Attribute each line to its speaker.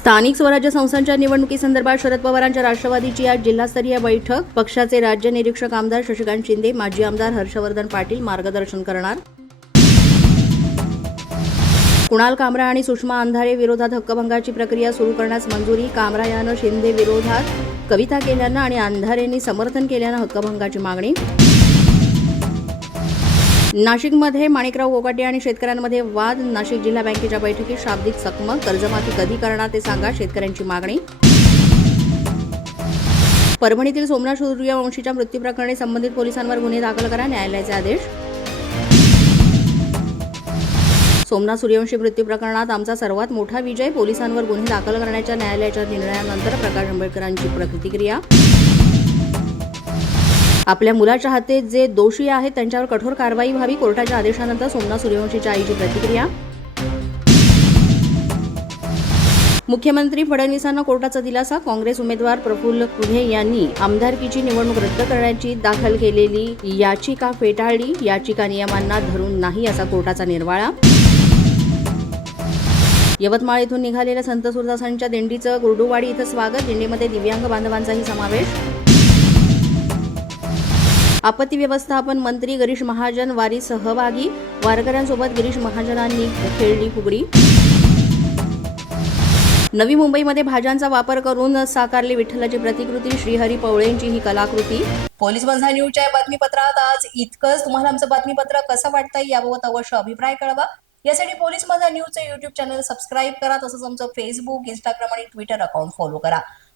Speaker 1: स्थानिक स्वराज्य संस्थांच्या निवडणुकीसंदर्भात शरद पवारांच्या राष्ट्रवादीची आज जिल्हास्तरीय बैठक. पक्षाचे राज्य निरीक्षक आमदार शशिकांत शिंदे माजी आमदार हर्षवर्धन पाटील मार्गदर्शन करणार. कुणाल कामरा आणि सुषमा अंधारे विरोधात हक्कभंगाची प्रक्रिया सुरू करण्यास मंजुरी कामरा यानं शिंदे विरोधात कविता केल्यानं आणि अंधारेंनी समर्थन केल्यानं हक्कभंगाची मागणी. नाशिकमध्ये माणिकराव गोगाटे आणि शेतकऱ्यांमध्ये वाद. नाशिक जिल्हा बँकेच्या बैठकीत शाब्दिक चकमक कर्जमाफी कधी करणार ते सांगा शेतकऱ्यांची मागणी. परभणीतील सोमनाथ सूर्यवंशीच्या मृत्यूप्रकरणी संबंधित पोलिसांवर गुन्हे दाखल करा न्यायालयाचे आदेश. सोमनाथ सूर्यवंशी मृत्यू प्रकरणात आमचा सर्वात मोठा विजय. पोलिसांवर गुन्हे दाखल करण्याच्या न्यायालयाच्या निर्णयानंतर प्रकाश आंबेडकरांची प्रतिक्रिया. आपल्या मुलाच्या हाते जे दोषी आहेत त्यांच्यावर कठोर कारवाई व्हावी कोर्टाच्या आदेशानंतर सोमनाथ सूर्यवंशीच्या आईची प्रतिक्रिया. मुख्यमंत्री फडणवीसांना कोर्टाचा दिलासा काँग्रेस उमेदवार प्रफुल्ल कुढे यांनी आमदारकीची निवडणूक रद्द करण्याची दाखल केलेली याचिका फेटाळली याचिका नियमांना धरून नाही असा कोर्टाचा निर्वाळा. यवतमाळ येथून निघालेल्या संत सुरदासांच्या दिंडीचं गुरडुवाडी इथं स्वागत दिंडीमध्ये दिव्यांग बांधवांचाही समावेश. आपत्ती व्यवस्थापन मंत्री गिरीश महाजन वारी सहभागी. वारकऱ्यांसोबत गिरीश महाजनांनी खेळली फुगडी. नवी मुंबईमध्ये भाज्यांचा वापर करून साकारली विठ्ठलाची प्रतिकृती. श्रीहरी पवळेंची ही कलाकृती. पोलीस बंधा न्यूजच्या बातमीपत्रात आज इतकंच. तुम्हाला आमचं बातमीपत्र कसं वाटतंय याबाबत अवश्य अभिप्राय कळवा. यासाठी पोलीस माझा न्यूजचं युट्यूब चॅनल सबस्क्राईब करा. तसंच आमचं फेसबुक इंस्टाग्राम आणि ट्विटर अकाउंट फॉलो करा.